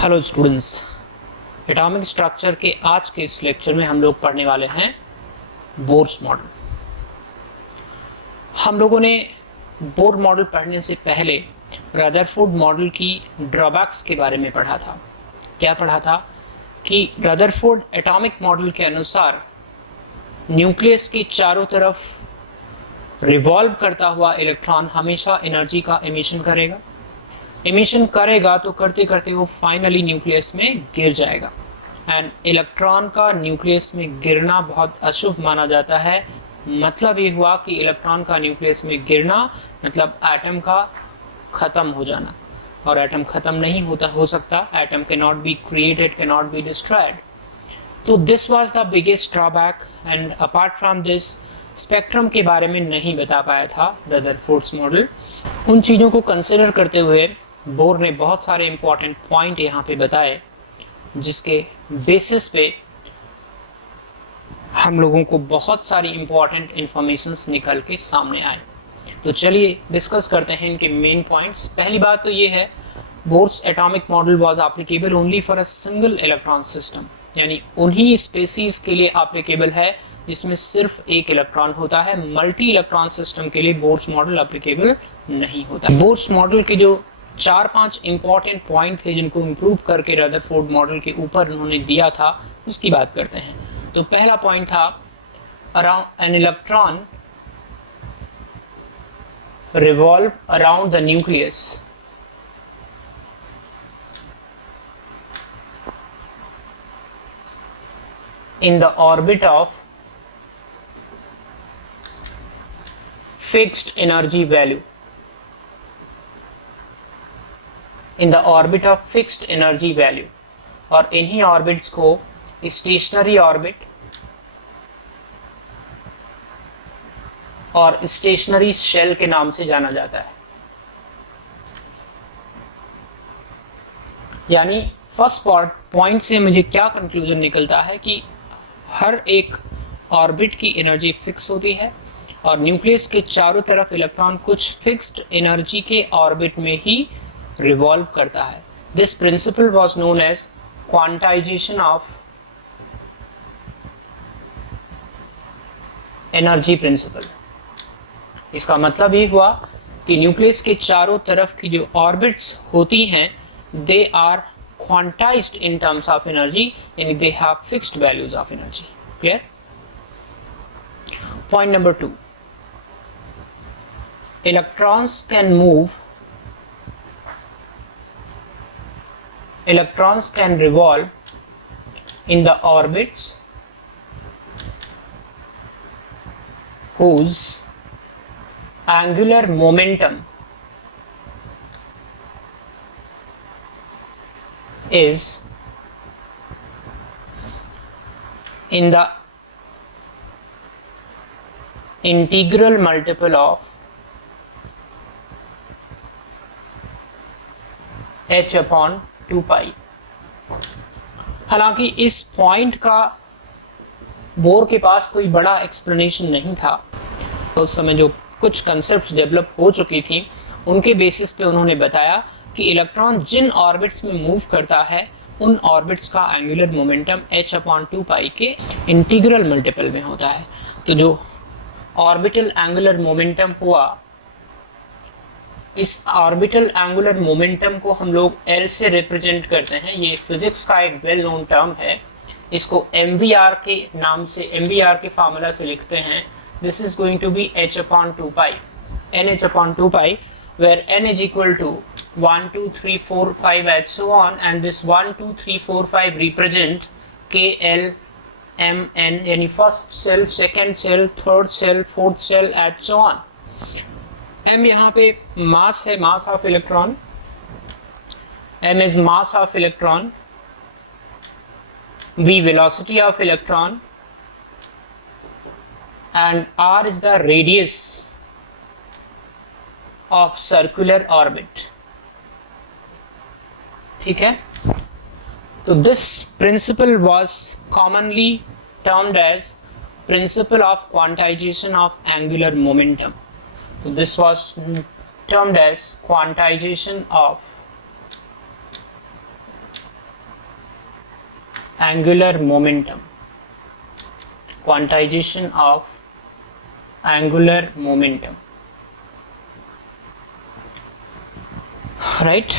Hello students, atomic structure के आज के इस लेक्चर में हम लोग पढ़ने वाले हैं बोर्स मॉडल। हम लोगों ने बोर मॉडल पढ़ने से पहले रदरफोर्ड मॉडल की ड्रॉबैक्स के बारे में पढ़ा था। क्या पढ़ा था कि रदरफोर्ड एटॉमिक मॉडल के अनुसार न्यूक्लियस के चारों तरफ रिवॉल्व करता हुआ इलेक्ट्रॉन हमेशा एनर्जी का एमिशन करेगा तो करते करते वो फाइनली न्यूक्लियस में गिर जाएगा। एंड इलेक्ट्रॉन का न्यूक्लियस में गिरना बहुत अशुभ माना जाता है। मतलब ये हुआ कि इलेक्ट्रॉन का न्यूक्लियस में गिरना मतलब एटम का खत्म हो जाना, और एटम खत्म नहीं हो सकता। Atom can not be created, can not be destroyed. तो this was the biggest drawback. And apart from this, spectrum के बारे में नहीं बता पाया था रदरफोर्ड्स मॉडल। उन चीज़ों को कंसिडर करते हुए बोर ने बहुत सारे इंपॉर्टेंट पॉइंट यहाँ पे बताए, जिसके बेसिस पे हम लोगों को बहुत सारी इंपॉर्टेंट इंफॉर्मेशंस निकल के सामने आए। तो चलिए डिस्कस करते हैं इनके मेन पॉइंट्स। पहली बात तो ये है, Bohr's atomic model was applicable only for a single electron system, यानी उन्हीं स्पेसीज के लिए एप्लीकेबल है जिसमें सिर्फ एक इलेक्ट्रॉन होता है। मल्टी इलेक्ट्रॉन सिस्टम के लिए बोर्स मॉडल एप्लीकेबल नहीं होता। बोर्स मॉडल के जो 4-5 इंपॉर्टेंट पॉइंट थे जिनको इम्प्रूव करके रदरफोर्ड मॉडल के ऊपर उन्होंने दिया था, उसकी बात करते हैं। तो पहला पॉइंट था, around an electron revolve around the nucleus in the orbit of fixed energy value, in the orbit of fixed energy value, और इन्हीं ऑर्बिट्स को स्टेशनरी ऑर्बिट और स्टेशनरी शेल के नाम से जाना जाता है। यानी फर्स्ट पॉइंट से मुझे क्या कंक्लूजन निकलता है कि हर एक ऑर्बिट की एनर्जी फिक्स होती है और न्यूक्लियस के चारों तरफ इलेक्ट्रॉन कुछ फिक्स्ड एनर्जी के ऑर्बिट में ही रिवॉल्व करता है। This principle was known as quantization of energy principle. इसका मतलब ये हुआ कि न्यूक्लियस के चारों तरफ की जो ऑर्बिट्स होती हैं, they are quantized in terms of energy, and they have fixed values of energy. Clear? Point number 2, electrons can revolve in the orbits whose angular momentum is in the integral multiple of h upon 2 pi। हालांकि इस point का bore के पास कोई बड़ा explanation नहीं था। उस समय जो कुछ कंसेप्ट्स डेवलप हो चुकी थी, उनके बेसिस पे उन्होंने बताया कि इलेक्ट्रॉन जिन ऑर्बिट्स में मूव करता है, उन ऑर्बिट्स का एंगुलर मोमेंटम h अपॉन 2 पाई के इंटीग्रल मल्टीपल में होता है। तो जो ऑर्बिटल एंगुलर मोमेंटम हुआ, इस ऑर्बिटल एंगुलर मोमेंटम को हम लोग L से रिप्रेजेंट करते हैं। ये फिजिक्स का एक वेल नोन टर्म है। इसको MVR के नाम से, MVR के फार्मूला से लिखते हैं। This is going to be h upon 2 pi, NH upon 2 pi, where n is equal to 1 2 3 4 5 and so on, and this 1 2 3 4 5 represent K L M N, यानी first shell, second shell, third shell, fourth shell and so on। M यहाँ पे mass है, mass of electron. M is mass of electron, V velocity of electron, and R is the radius of circular orbit। ठीक है, तो this principle was commonly termed as principle of quantization of angular momentum। So this was termed as quantization of angular momentum, quantization of angular momentum, right.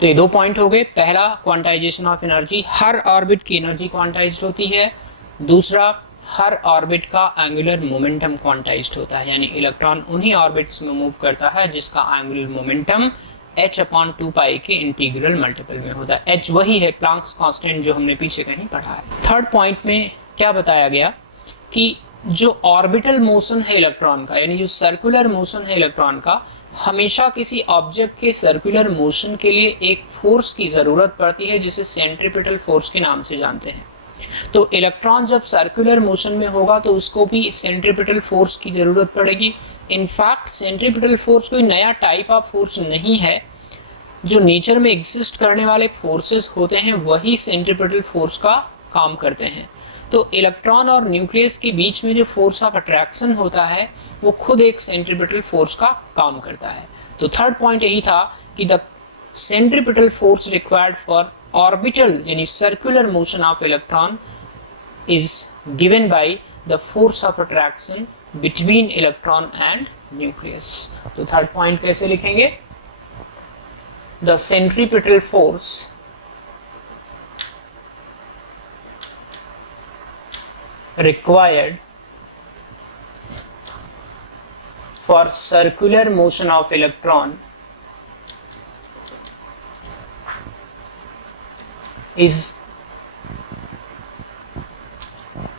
तो ये दो point हो गए। पहला quantization of energy, her orbit की energy quantized होती है। दूसरा, हर ऑर्बिट का एंगुलर मोमेंटम क्वांटाइज्ड होता है, यानी इलेक्ट्रॉन उन्हीं ऑर्बिट्स में मूव करता है जिसका एंगुलर मोमेंटम h/2π के इंटीग्रल मल्टीपल में होता है। h वही है प्लांक्स कांस्टेंट जो हमने पीछे कहीं पढ़ा है। थर्ड पॉइंट में क्या बताया गया कि जो ऑर्बिटल मोशन है इलेक्ट्रॉन का, यानी जो सर्कुलर मोशन है इलेक्ट्रॉन का, हमेशा किसी ऑब्जेक्ट के सर्कुलर मोशन के लिए एक फोर्स की जरूरत पड़ती है जिसे सेंट्रीपिटल फोर्स के नाम से जानते हैं। तो इलेक्ट्रॉन जब सर्कुलर मोशन में होगा तो उसको भी सेंट्रीपिटल फोर्स की जरूरत पड़ेगी। इनफैक्ट सेंट्रीपिटल फोर्स कोई नया टाइप ऑफ फोर्स नहीं है, जो नेचर में एग्जिस्ट करने वाले फोर्सेस होते हैं वही सेंट्रीपिटल फोर्स का काम करते हैं। तो इलेक्ट्रॉन और न्यूक्लियस के बीच में जो फोर्स ऑफ अट्रैक्शन होता है वो खुद एक सेंट्रीपिटल फोर्स का काम करता है। तो थर्ड पॉइंट यही था कि the centripetal force required for orbital यानी circular motion of electron is given by the force of attraction between electron and nucleus. तो थर्ड पॉइंट कैसे लिखेंगे? The centripetal force required for circular motion of electron is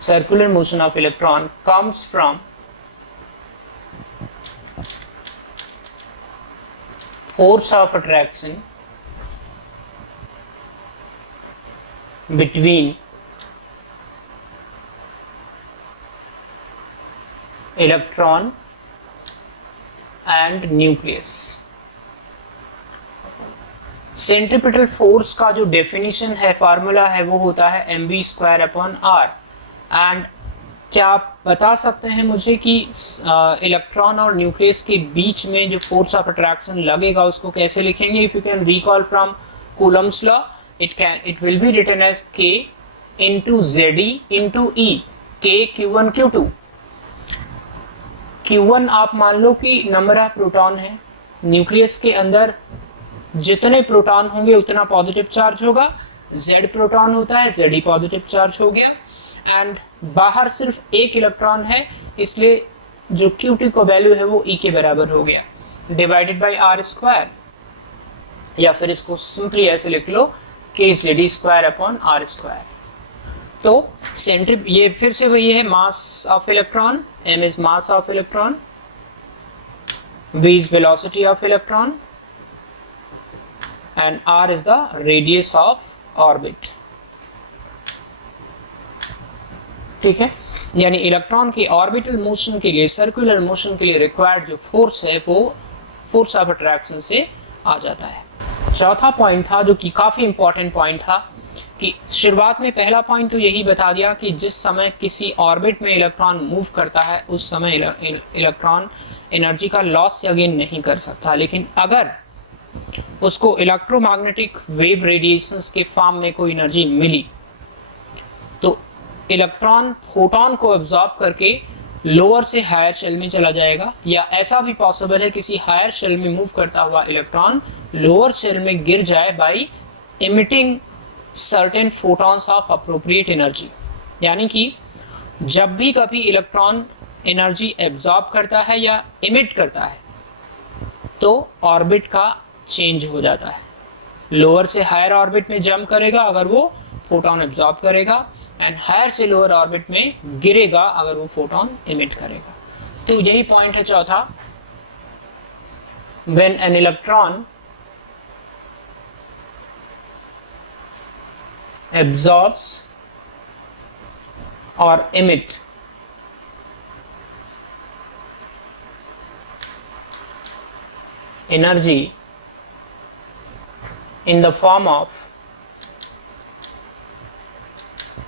circular motion of electron comes from force of attraction between electron and nucleus. Centripetal force का जो definition है, formula है, वो होता है mv²/r। एंड क्या आप बता सकते हैं मुझे कि इलेक्ट्रॉन और न्यूक्लियस के बीच में जो फोर्स ऑफ अट्रैक्शन लगेगा उसको कैसे लिखेंगे? If you can recall from Coulomb's law, it will be written as k into Ze into E, k q1 q2। Q1 आप मान लो कि नंबर ऑफ प्रोटॉन है, न्यूक्लियस के अंदर जितने प्रोटॉन होंगे उतना पॉजिटिव चार्ज होगा। Z प्रोटॉन होता है, Ze पॉजिटिव चार्ज हो गया। एंड बाहर सिर्फ एक इलेक्ट्रॉन है, इसलिए जो Q2 का वैल्यू है वो E के बराबर हो गया, डिवाइडेड बाई r², या फिर इसको सिंपली ऐसे लिख लो kZe²/r²। तो ये फिर से वही है, mass of electron, m is mass of electron, v is velocity of electron and r is the radius of orbit। ठीक है, यानी इलेक्ट्रॉन के ऑर्बिटल मोशन के लिए, सर्कुलर मोशन के लिए रिक्वायर्ड जो फोर्स है वो फोर्स ऑफ अट्रैक्शन से आ जाता है। चौथा पॉइंट था जो कि काफी इंपॉर्टेंट पॉइंट था कि शुरुआत में पहला पॉइंट तो यही बता दिया कि जिस समय किसी ऑर्बिट में इलेक्ट्रॉन मूव करता है उस समय इलेक्ट्रॉन एनर्जी का लॉस या गेन नहीं कर सकता, लेकिन अगर उसको इलेक्ट्रोमैग्नेटिक वेव रेडिएशंस के फॉर्म में कोई एनर्जी मिली तो इलेक्ट्रॉन फोटोन को एब्जॉर्ब करके लोअर से हायर शेल में चला जाएगा, या ऐसा भी पॉसिबल है किसी हायर शेल में मूव करता हुआ इलेक्ट्रॉन लोअर शेल में गिर जाए by emitting certain photons of appropriate energy. यानी कि जब भी कभी इलेक्ट्रॉन एनर्जी एब्जॉर्ब करता है या इमिट करता है तो ऑर्बिट का चेंज हो जाता है, लोअर से हायर ऑर्बिट में जंप करेगा अगर वो फोटोन एब्जॉर्ब करेगा, एंड हायर से लोअर ऑर्बिट में गिरेगा अगर वो फोटोन इमिट करेगा। तो यही पॉइंट है चौथा, when an electron absorbs or emit energy in the form of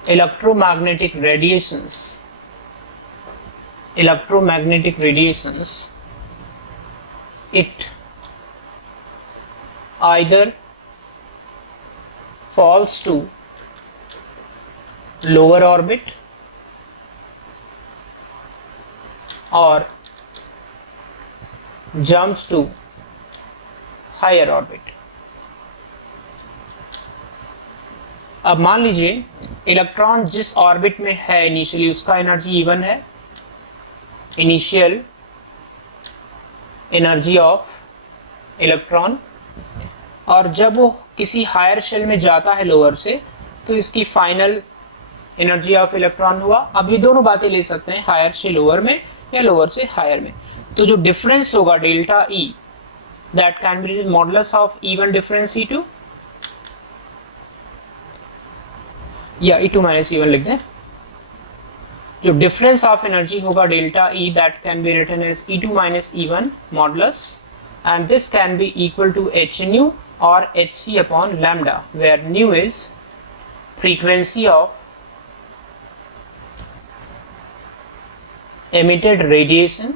electromagnetic radiations, it either falls to lower orbit or jumps to higher orbit. अब मान लीजिए इलेक्ट्रॉन जिस ऑर्बिट में है इनिशियली उसका एनर्जी E1 है, इनिशियल एनर्जी ऑफ इलेक्ट्रॉन, और जब वो किसी हायर शेल में जाता है लोअर से तो इसकी फाइनल एनर्जी ऑफ इलेक्ट्रॉन हुआ। अब ये दोनों बातें ले सकते हैं, हायर से लोअर में या लोअर से हायर में। तो जो डिफरेंस होगा delta E, that can be modulus of E1 difference E2 या E2 माइनस E1 लिख दें। जो डिफरेंस ऑफ एनर्जी होगा delta E, that can be written as E2 minus E1 modulus, and this can be equal to h nu or hc upon lambda, where nu is frequency of emitted radiation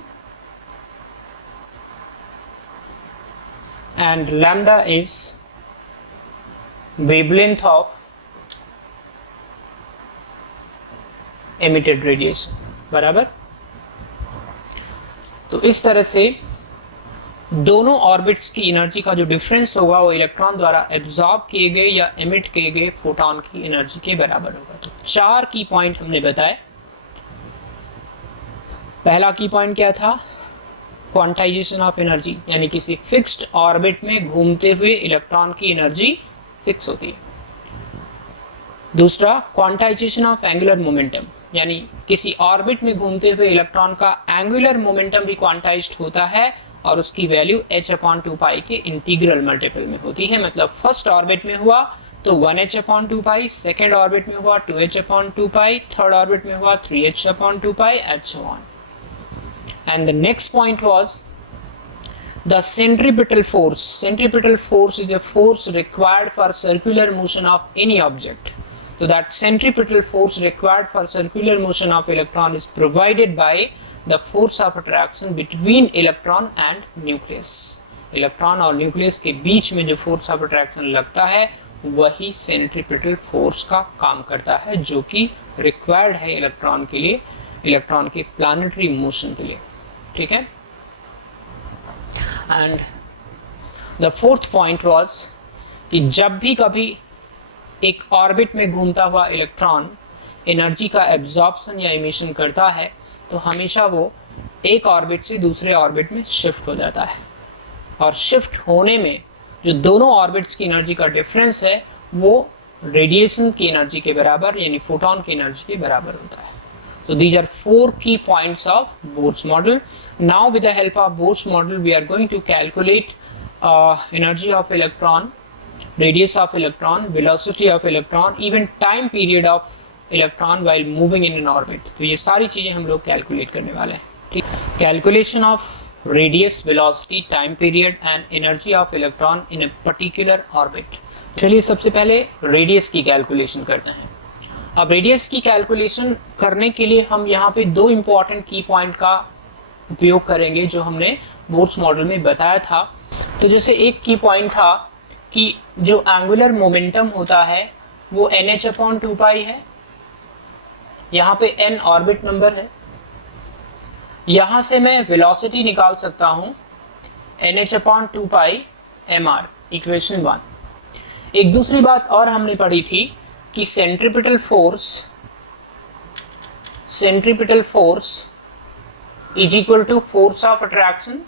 and lambda is wavelength of emitted radiation, बराबर। तो इस तरह से दोनों orbits की energy का जो difference होगा वो इलेक्ट्रॉन द्वारा एब्जॉर्ब किए गए या एमिट किए गए फोटॉन की एनर्जी के बराबर होगा। तो 4 की पॉइंट हमने बताए। पहला की पॉइंट क्या था? क्वांटाइजेशन ऑफ एनर्जी, यानी किसी फिक्स्ड ऑर्बिट में घूमते हुए इलेक्ट्रॉन की एनर्जी फिक्स होती है। दूसरा, क्वांटाइजेशन ऑफ एंगुलर मोमेंटम, यानी किसी ऑर्बिट में घूमते हुए इलेक्ट्रॉन का एंगुलर मोमेंटम भी क्वांटाइज्ड होता है और उसकी वैल्यू h/2π के इंटीग्रल मल्टीपल में होती है। मतलब फर्स्ट ऑर्बिट में हुआ तो 1h/2π, सेकेंड ऑर्बिट में हुआ 2h/2π, थर्ड ऑर्बिट में हुआ 3h/2π, and so on. And the next point was the centripetal force. Centripetal force is a force required for circular motion of any object. So that centripetal force required for circular motion of electron is provided by the force of attraction between electron and nucleus. Electron और nucleus के बीच में जो force of attraction लगता है वही centripetal force का काम करता है, जो कि रिक्वायर्ड है इलेक्ट्रॉन के लिए, इलेक्ट्रॉन के प्लानिटरी मोशन के लिए। ठीक है। And the fourth point was कि जब भी कभी एक ऑर्बिट में घूमता हुआ इलेक्ट्रॉन एनर्जी का एब्जॉर्प्शन या इमिशन करता है तो हमेशा वो एक ऑर्बिट से दूसरे ऑर्बिट में शिफ्ट हो जाता है, और शिफ्ट होने में जो दोनों ऑर्बिट्स की एनर्जी का डिफरेंस है वो रेडिएशन की एनर्जी के बराबर, यानी फोटॉन की एनर्जी के बराबर होता है। So these are 4 key points of Bohr's model. Now with the help of Bohr's model we are going to calculate energy of electron, radius of electron, velocity of electron, even time period of electron while moving in an orbit. तो ये सारी चीजें हम लोग calculate करने वाले हैं। ठीक, calculation of radius, velocity, time period and energy of electron in a particular orbit. चलिए सबसे पहले रेडियस की कैलकुलेशन करते हैं। अब रेडियस की कैलकुलेशन करने के लिए हम यहाँ पे 2 इंपॉर्टेंट की पॉइंट का उपयोग करेंगे जो हमने बोर्स मॉडल में बताया था। तो जैसे एक की पॉइंट था कि जो एंगुलर मोमेंटम होता है वो nh/2π है, यहाँ पे n ऑर्बिट नंबर है। यहाँ से मैं वेलोसिटी निकाल सकता हूँ nh/2π mr, इक्वेशन 1। एक दूसरी बात और हमने पढ़ी थी कि centripetal force is equal to force of attraction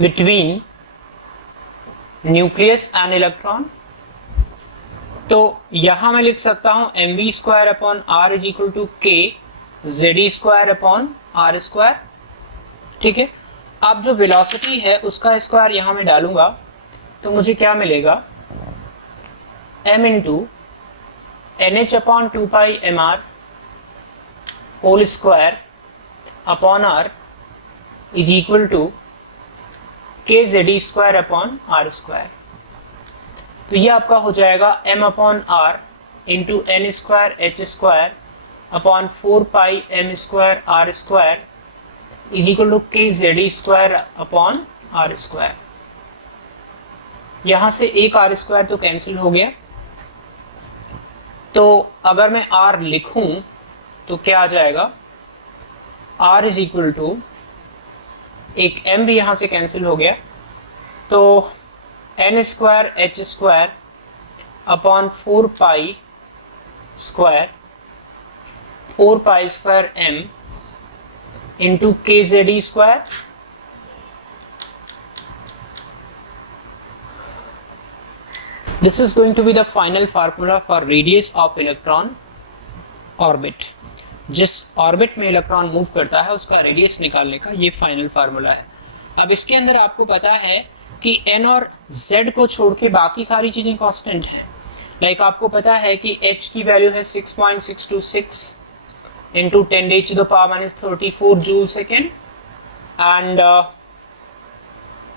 between nucleus and electron. तो यहां मैं लिख सकता हूं mv²/r is equal to k Ze²/r²। ठीक है। अब जो वेलोसिटी है उसका स्क्वायर यहां मैं डालूंगा तो मुझे क्या मिलेगा, m into nh/2π mr whole square upon r is equal to k Ze²/r²। तो ये आपका हो जाएगा m/r into n²h² upon 4π m²r² is equal to k Ze²/r²। यहां से एक आर स्क्वायर तो कैंसिल हो गया, तो अगर मैं r लिखूं तो क्या आ जाएगा, r इज इक्वल टू, एक m भी यहां से कैंसिल हो गया, तो n square h square upon 4 pi square, 4 pi square m into K Z E square, this is going to be the final formula for radius of electron orbit. जिस orbit में electron move करता है उसका radius निकालने का ये final formula है। अब इसके अंदर आपको पता है कि n और z को छोड़ के बाकी सारी चीजें कांस्टेंट हैं। लाइक आपको पता है कि h की वैल्यू है 6.626 into 10⁻⁻34 joule second, and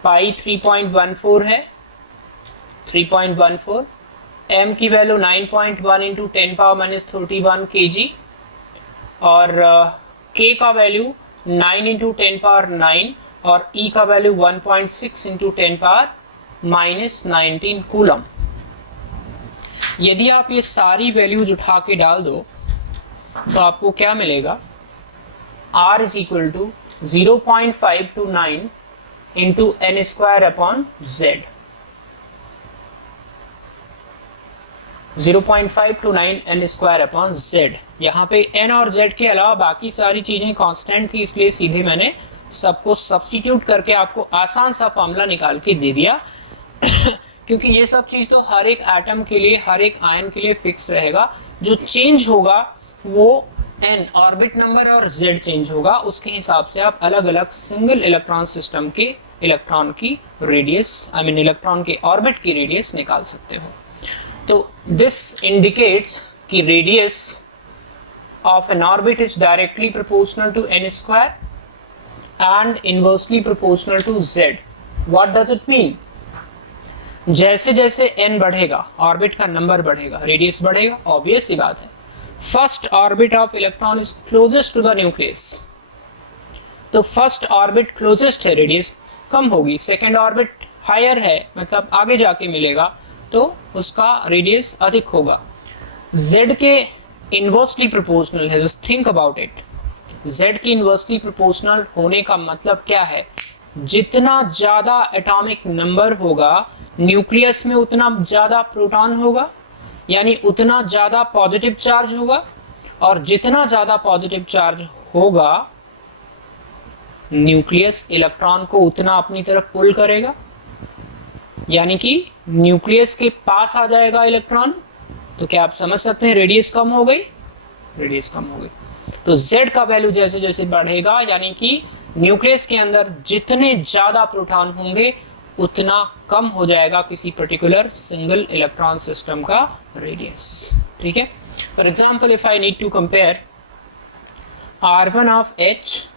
pi 3.14 है, 3.14, m की वैल्यू 9.1 इंटू 10⁻31 kg, और k का वैल्यू 9 इंटू 10⁻9 और e का वैल्यू 1.6 इंटू 10⁻19 कूलम। यदि आप ये सारी वैल्यूज उठा के डाल दो तो आपको क्या मिलेगा, r is equal to 0.529 into n square upon z, 0.529 n square upon z। यहाँ पे n और z के अलावा बाकी सारी चीजें कांस्टेंट थी, इसलिए सीधे मैंने सबको सब्स्टिट्यूट करके आपको आसान सा फॉर्मूला निकाल के दे दिया क्योंकि ये सब चीज तो हर एक एटम के लिए, हर एक आयन के लिए फिक्स रहेगा। जो चेंज होगा वो n ऑर्बिट नंबर और z चेंज होगा, उसके हिसाब से आप अलग अलग सिंगल इलेक्ट्रॉन सिस्टम के इलेक्ट्रॉन की रेडियस, आई मीन इलेक्ट्रॉन के ऑर्बिट की रेडियस निकाल सकते हो। तो दिस इंडिकेट्स कि radius of n orbit is directly proportional to n square and inversely proportional to z। What does it mean? जैसे जैसे n बढ़ेगा, ऑर्बिट का नंबर बढ़ेगा, रेडियस बढ़ेगा, ऑब्वियस सी बात है। First orbit of electron is closest to the nucleus, तो फर्स्ट ऑर्बिट क्लोजेस्ट है, रेडियस कम होगी। सेकेंड ऑर्बिट हायर है, मतलब आगे जाके मिलेगा, तो उसका रेडियस अधिक होगा। z के इनवर्सली प्रोपोर्शनल है, just think about it. z के इनवर्सली प्रोपोर्शनल होने का मतलब क्या है? जितना ज्यादा एटॉमिक नंबर होगा न्यूक्लियस में, उतना ज्यादा प्रोटॉन होगा, यानी उतना ज्यादा पॉजिटिव चार्ज होगा, और जितना ज्यादा पॉजिटिव चार्ज होगा न्यूक्लियस इलेक्ट्रॉन को उतना अपनी तरफ पुल करेगा, यानी कि न्यूक्लियस के पास आ जाएगा इलेक्ट्रॉन। तो क्या आप समझ सकते हैं रेडियस कम हो गई, रेडियस कम हो गई। तो z का वैल्यू जैसे जैसे बढ़ेगा, यानी कि न्यूक्लियस के अंदर जितने ज्यादा प्रोटॉन होंगे उतना कम हो जाएगा किसी पर्टिकुलर सिंगल इलेक्ट्रॉन सिस्टम का रेडियस। ठीक है, for example if I need to compare r1 ऑफ h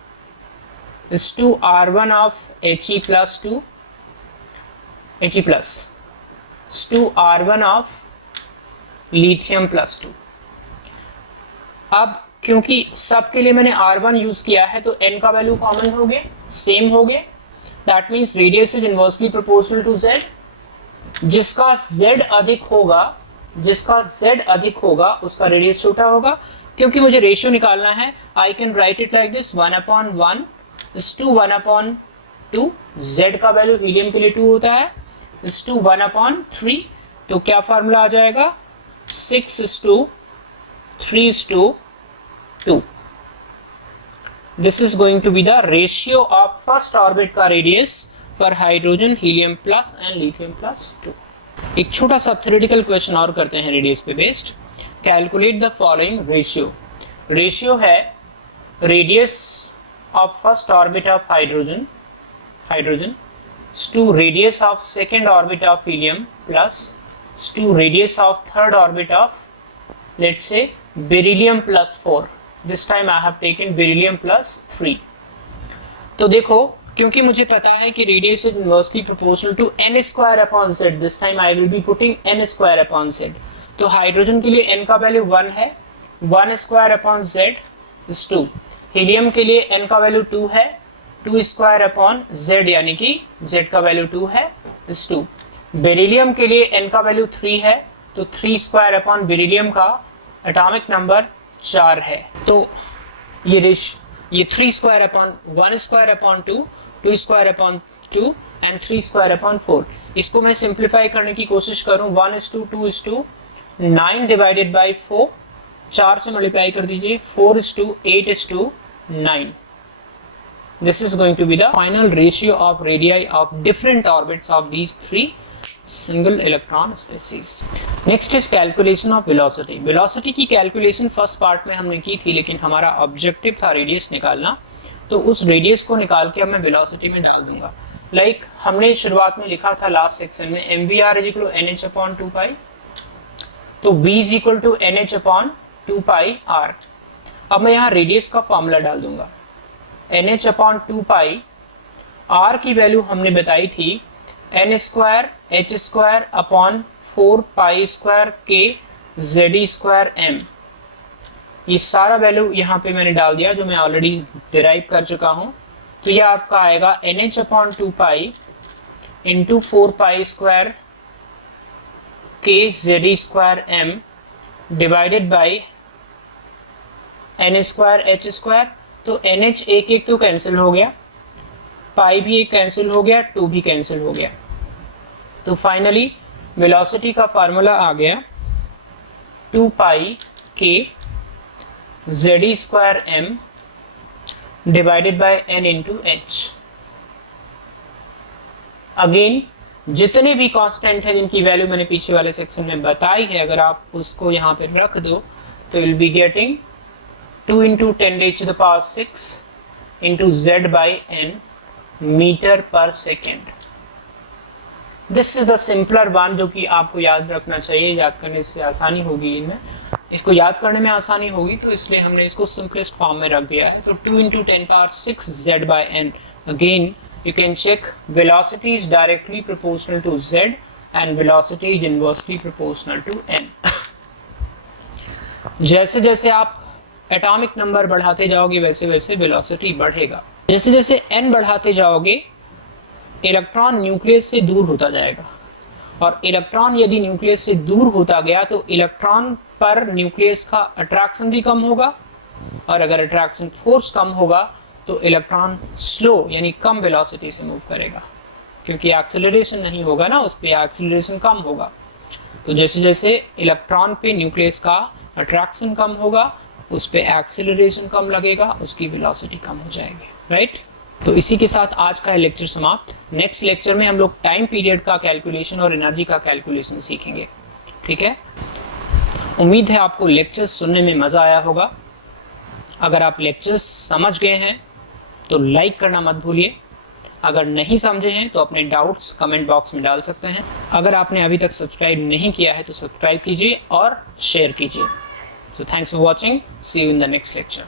is to r1 of He plus 2, He plus is to r1 of lithium plus 2। अब क्योंकि सबके लिए मैंने r1 यूज किया है तो n का वैल्यू कॉमन हो गए, सेम हो गए, that means radius is inversely proportional to z। जिसका z अधिक होगा, जिसका z अधिक होगा उसका रेडियस छोटा होगा। क्योंकि मुझे रेशियो निकालना है, I can write it like this, 1/1 is to 1/2। z का वैल्यू हीलियम के लिए 2 होता है, is to 1/3। तो क्या फार्मूला आ जाएगा, 6:3:2। This is going to be the ratio of first orbit का radius for hydrogen, helium plus and lithium plus 2। एक छोटा सा थ्योरेटिकल क्वेश्चन और करते हैं रेडियस पे based. Calculate the following ratio. Ratio है radius of first orbit of hydrogen is to radius of second orbit of helium plus is to radius of third orbit of, let's say, beryllium plus 4। this time I have taken beryllium plus 3। तो देखो, क्योंकि मुझे पता है कि radius is inversely proportional to n square upon z, this time I will be putting n square upon z। तो hydrogen के लिए n का वैल्यू 1 है, 1 square upon z is 2। Helium के लिए n का वैल्यू 2 है, 2 स्क्वायर अपॉन z, यानी कि z का वैल्यू 2 है, इज 2। बेरिलियम के लिए n का वैल्यू 3 है, तो 3 स्क्वायर अपॉन बेरिलियम का एटॉमिक नंबर 4 है। तो ये 3 square upon 1 square upon 2, 2 square upon 2 and 3 square upon 4। इसको मैं सिंप्लीफाई करने की कोशिश करूं, 1:2 9 डिवाइडेड बाई 4, 4 से मल्टीप्लाई कर दीजिए, 4:8:9। This is going to be the final ratio of radii of different orbits of these three single electron species. Next is calculation of velocity. Velocity की calculation first part में हमने की थी, लेकिन हमारा objective था radius निकालना, तो उस radius को निकाल के अब मैं velocity में डाल दूंगा। Like हमने शुरुआत में लिखा था last section में mvr is equal to nh upon 2 pi, तो b is equal to nh upon 2 pi r। अब मैं यहाँ radius का फॉर्मूला डाल दूंगा, nh अपॉन 2 पाई, r की वैल्यू हमने बताई थी n square h square upon 4 pi square k z square m। ये सारा वैल्यू यहाँ पे मैंने डाल दिया जो मैं ऑलरेडी डिराइव कर चुका हूँ। तो ये आपका आएगा nh upon 2 pi into 4 pi square k z square m divided by n square h square. तो NH एक एक तो कैंसिल हो गया, पाई भी एक कैंसिल हो गया, 2 भी कैंसिल हो गया। तो फाइनली वेलोसिटी का फार्मूला आ गया 2 पाई k z square m divided by n into h। Again जितने भी कांस्टेंट है जिनकी वैल्यू मैंने पीछे वाले सेक्शन में बताई है, अगर आप उसको यहाँ पे रख दो तो will be getting 2 into 10 raised to the power 6 into z by n meter per second. This is the simpler one जो कि आपको याद रखना चाहिए, याद करने से आसानी होगी, इनमें इसको याद करने में आसानी होगी, तो इसलिए हमने इसको सिंपलेस्ट फॉर्म में रख दिया है। तो 2 into 10 power 6 z by n। Again you can check velocity is directly proportional to z and velocity is inversely proportional to n। जैसे जैसे आप एटॉमिक नंबर बढ़ाते जाओगे वैसे वैसे वेलोसिटी बढ़ेगा। जैसे जैसे n बढ़ाते जाओगे इलेक्ट्रॉन न्यूक्लियस से दूर होता जाएगा, और इलेक्ट्रॉन यदि न्यूक्लियस से दूर होता गया तो इलेक्ट्रॉन पर न्यूक्लियस का अट्रैक्शन भी कम होगा, और अगर अट्रैक्शन फोर्स कम होगा तो इलेक्ट्रॉन स्लो यानी कम वेलोसिटी से मूव करेगा, क्योंकि एक्सेलरेशन नहीं होगा ना, उस पर एक्सेलरेशन कम होगा। तो जैसे जैसे इलेक्ट्रॉन पे न्यूक्लियस का अट्रैक्शन कम होगा, उस पे एक्सेलरेशन कम लगेगा, उसकी वेलोसिटी कम हो जाएगी, राइट। तो इसी के साथ आज का लेक्चर समाप्त। नेक्स्ट लेक्चर में हम लोग टाइम पीरियड का कैलकुलेशन और एनर्जी का कैलकुलेशन सीखेंगे, ठीक है। उम्मीद है आपको लेक्चर्स सुनने में मज़ा आया होगा। अगर आप लेक्चर्स समझ गए हैं तो लाइक करना मत भूलिए, अगर नहीं समझे हैं तो अपने डाउट्स कमेंट बॉक्स में डाल सकते हैं। अगर आपने अभी तक सब्सक्राइब नहीं किया है तो सब्सक्राइब कीजिए और शेयर कीजिए। So thanks for watching. See you in the next lecture.